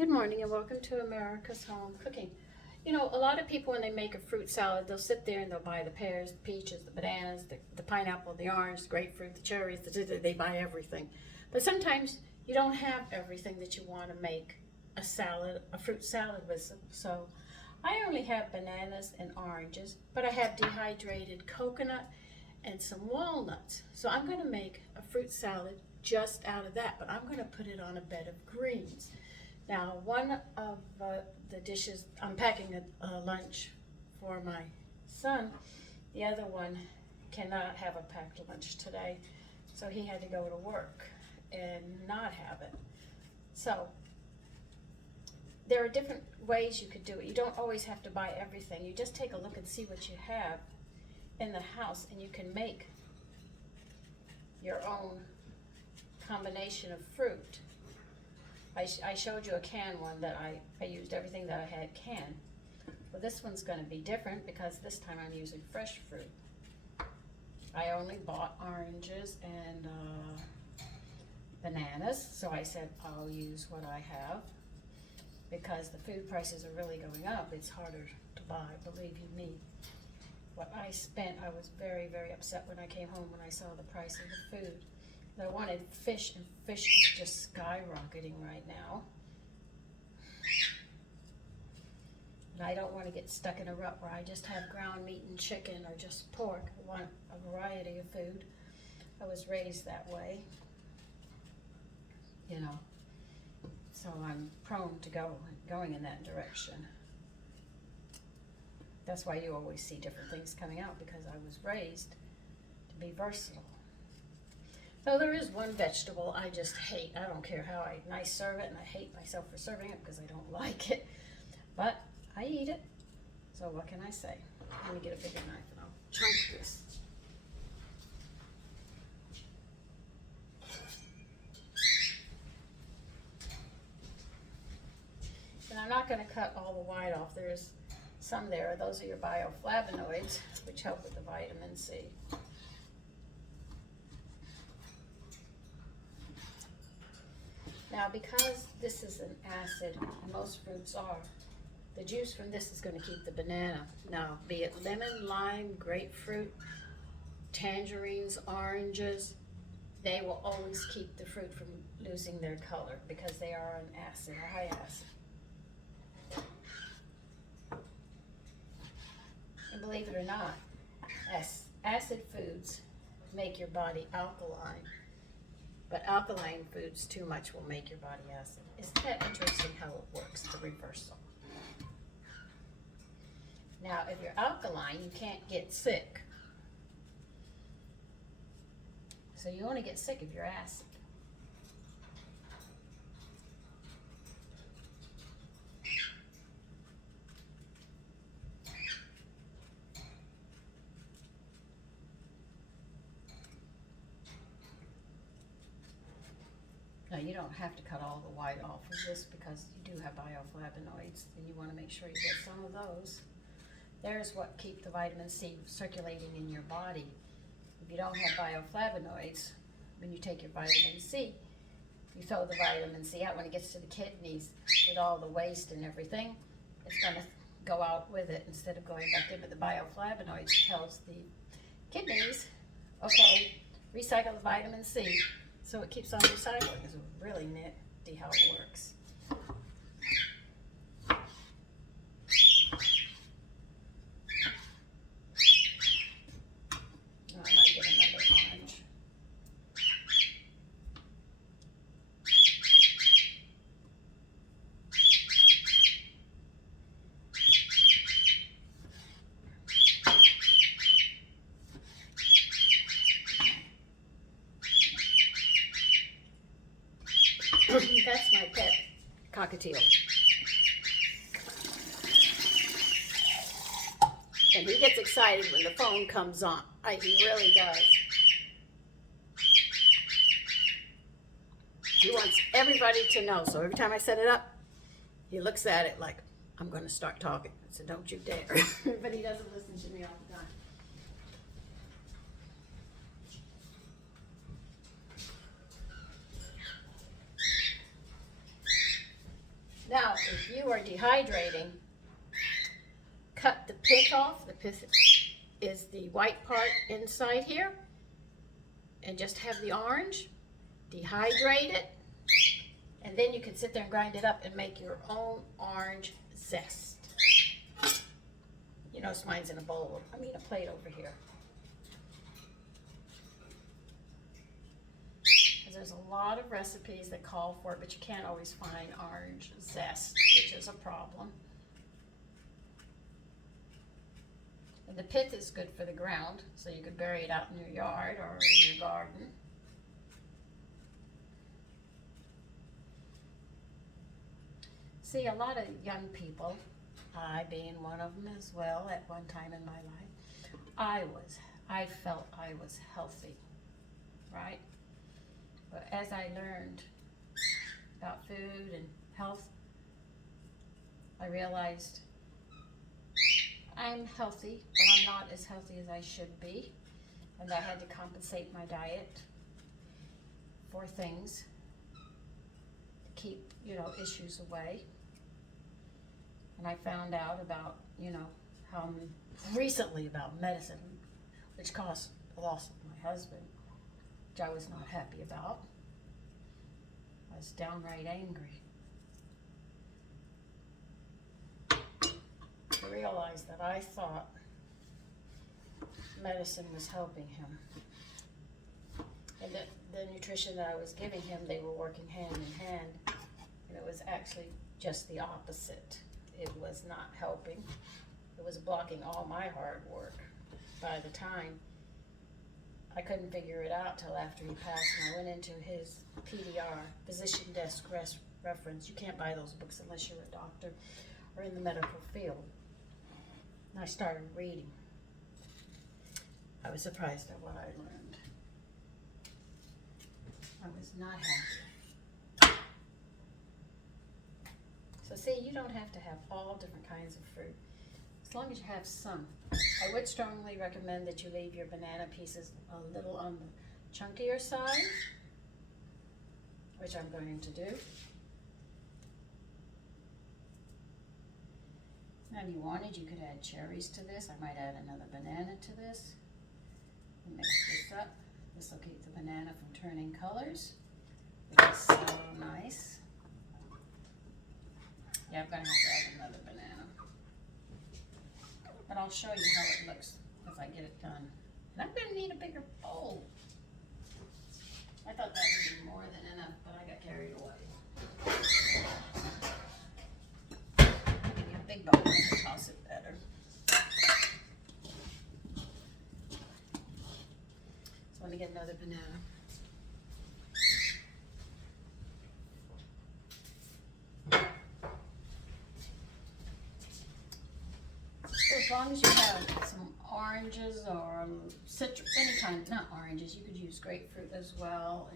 Good morning and welcome to America's Home Cooking. You know, a lot of people when they make a fruit salad, they'll sit there and they'll buy the pears, the peaches, the bananas, the pineapple, the orange, the grapefruit, the cherries, they buy everything. But sometimes you don't have everything that you want to make a salad, a fruit salad with. So I only have bananas and oranges, but I have dehydrated coconut and some walnuts. So I'm going to make a fruit salad just out of that, but I'm going to put it on a bed of greens. Now, one of the dishes, I'm packing a lunch for my son. The other one cannot have a packed lunch today, so he had to go to work and not have it. So, there are different ways you could do it. You don't always have to buy everything. You just take a look and see what you have in the house, and you can make your own combination of fruit. I showed you a canned one that I used everything that I had canned. Well, this one's going to be different because this time I'm using fresh fruit. I only bought oranges and bananas, so I said I'll use what I have because the food prices are really going up. It's harder to buy, believe you me. What I spent, I was very, very upset when I came home when I saw the price of the food. I wanted fish, and fish is just skyrocketing right now. And I don't want to get stuck in a rut where I just have ground meat and chicken or just pork. I want a variety of food. I was raised that way, you know, so I'm prone to going in that direction. That's why you always see different things coming out, because I was raised to be versatile. So there is one vegetable I just hate. I don't care how I serve it, and I hate myself for serving it because I don't like it. But I eat it. So what can I say? Let me get a bigger knife and I'll chunk this. And I'm not going to cut all the white off. There's some there. Those are your bioflavonoids, which help with the vitamin C. Now, because this is an acid, and most fruits are, the juice from this is going to keep the banana. Now, be it lemon, lime, grapefruit, tangerines, oranges, they will always keep the fruit from losing their color because they are an acid, a high acid. And believe it or not, acid foods make your body alkaline. But alkaline foods too much will make your body acid. Isn't that interesting how it works, the reversal? Now, if you're alkaline, you can't get sick. So you only get sick if you're acid. Now, you don't have to cut all the white off of this because you do have bioflavonoids, and you want to make sure you get some of those. There's what keep the vitamin C circulating in your body. If you don't have bioflavonoids, when you take your vitamin C, you throw the vitamin C out. When it gets to the kidneys with all the waste and everything, it's going to go out with it instead of going back in. But the bioflavonoids tells the kidneys, okay, recycle the vitamin C. So it keeps on recycling. It's really nifty how it works. Oh, I might get another orange. That's my pet cockatiel. And he gets excited when the phone comes on. He really does. He wants everybody to know. So every time I set it up, he looks at it like, I'm going to start talking. I said, don't you dare. But he doesn't listen to me all the time. Now, if you are dehydrating, cut the pith off. The pith is the white part inside here. And just have the orange, dehydrate it, and then you can sit there and grind it up and make your own orange zest. You notice mine's in a bowl, a plate over here. There's a lot of recipes that call for it, but you can't always find orange zest, which is a problem. And the pith is good for the ground, so you could bury it out in your yard or in your garden. See, a lot of young people, I being one of them as well at one time in my life, I felt I was healthy, right? But as I learned about food and health, I realized I'm healthy, but I'm not as healthy as I should be. And I had to compensate my diet for things to keep, issues away. And I found out about, recently about medicine, which caused the loss of my husband, which I was not happy about. I was downright angry. I realized that I thought medicine was helping him. And that the nutrition that I was giving him, they were working hand in hand. And it was actually just the opposite. It was not helping. It was blocking all my hard work. By the time, I couldn't figure it out till after he passed, and I went into his PDR, Physician Desk Reference. You can't buy those books unless you're a doctor or in the medical field. And I started reading. I was surprised at what I learned. I was not happy. So see, you don't have to have all different kinds of fruit, as long as you have some. I would strongly recommend that you leave your banana pieces a little on the chunkier side, which I'm going to do. And if you wanted, you could add cherries to this. I might add another banana to this. And mix this up. This will keep the banana from turning colors, which is so nice. Yeah, I'm going to have to add another banana. But I'll show you how it looks as I get it done. And I'm going to need a bigger bowl. I thought that would be more than enough, but I got carried away. Give me a big bowl to toss it better. So let me get another banana. As long as you have some oranges or citrus, any kind, not oranges, you could use grapefruit as well,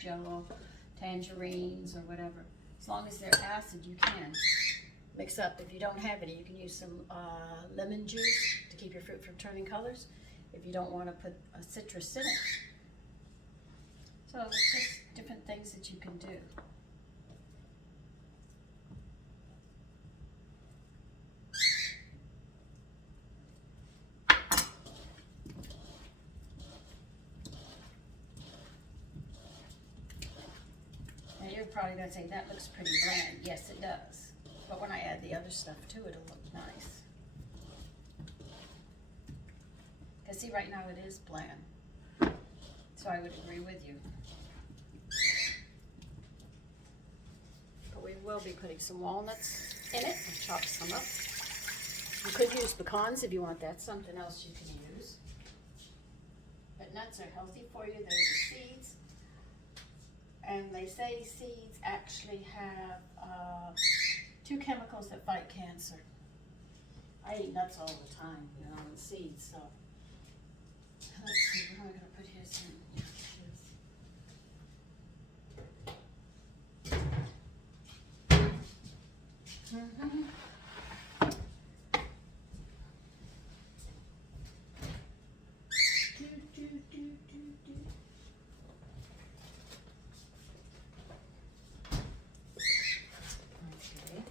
jello, tangerines or whatever. As long as they're acid, you can mix up. If you don't have any, you can use some lemon juice to keep your fruit from turning colors if you don't want to put a citrus in it. So it's just different things that you can do. You're probably going to say, that looks pretty bland. Yes, it does. But when I add the other stuff to it, it'll look nice. Because see, right now it is bland. So I would agree with you. But we will be putting some walnuts in it and chop some up. You could use pecans if you want. That's something else you can use. But nuts are healthy for you. They're the seeds. And they say seeds actually have 2 chemicals that fight cancer. I eat nuts all the time, and seeds, so. Let's see, what am I going to put here soon? Okay.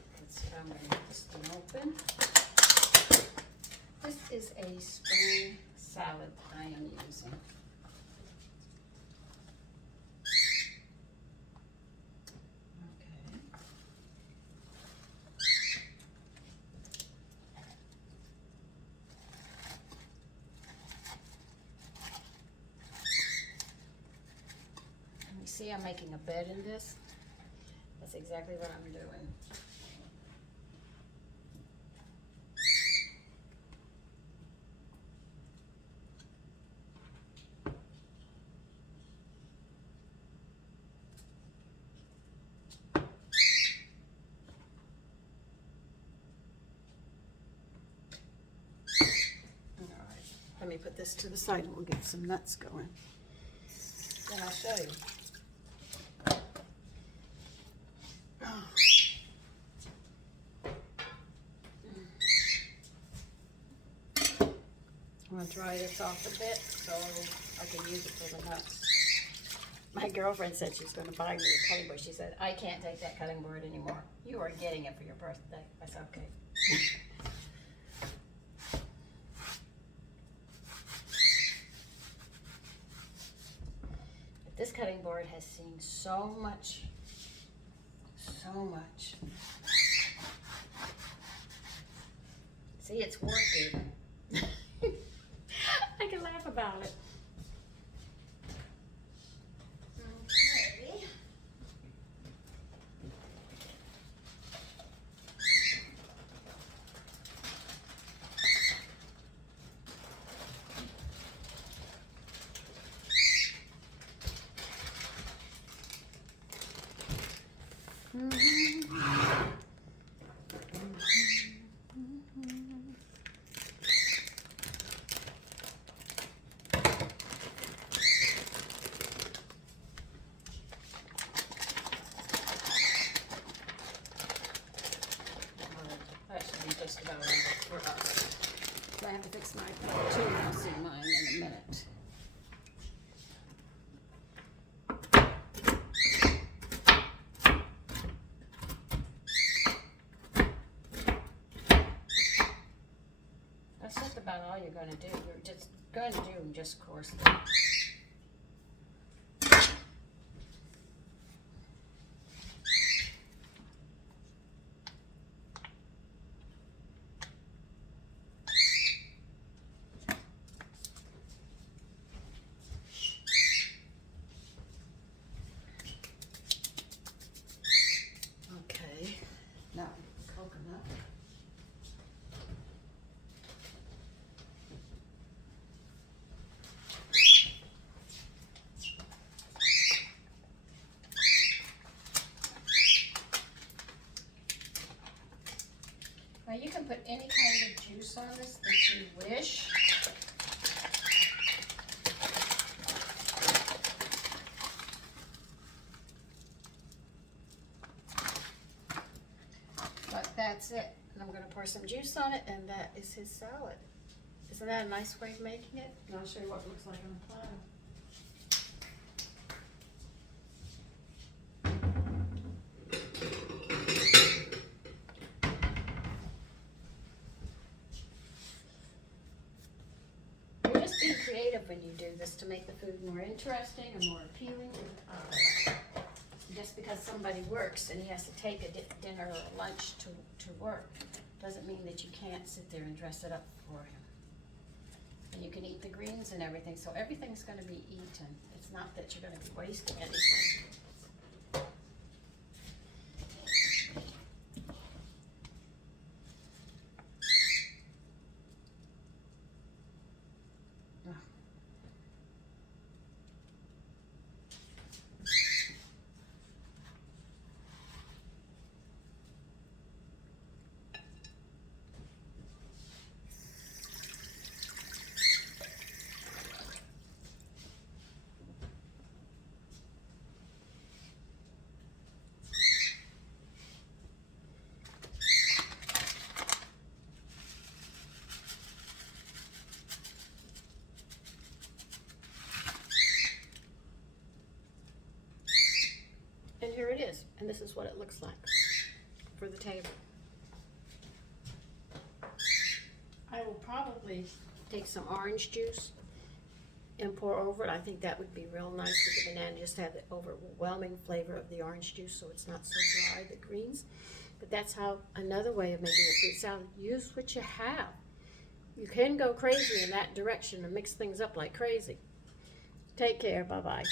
see I'm making a bed in this? That's exactly what I'm doing. Let me put this to the side and we'll get some nuts going. Then I'll show you. I'm going to dry this off a bit so I can use it for the nuts. My girlfriend said she's going to buy me a cutting board. She said, I can't take that cutting board anymore. You are getting it for your birthday. I said, okay. This cutting board has seen so much. See, it's working. I can laugh about it. Okay. That should be just about enough for us. So I have to fix my plate too, and I'll see mine in a minute. That's just about all you're going to do. You're just going to do just coarse it. Okay, now coconut. Now you can put any kind of juice on this that you wish. But that's it. And I'm going to pour some juice on it, and that is his salad. Isn't that a nice way of making it? And I'll show you what it looks like on the platter. Be creative when you do this to make the food more interesting and more appealing. Just because somebody works and he has to take a dinner or a lunch to work doesn't mean that you can't sit there and dress it up for him. And you can eat the greens and everything, so everything's going to be eaten. It's not that you're going to be wasting anything. And here it is, and this is what it looks like for the table. I will probably take some orange juice and pour over it. I think that would be real nice with the banana, just to have the overwhelming flavor of the orange juice so it's not so dry, the greens. But that's how another way of making a fruit salad. Use what you have. You can go crazy in that direction and mix things up like crazy. Take care. Bye-bye.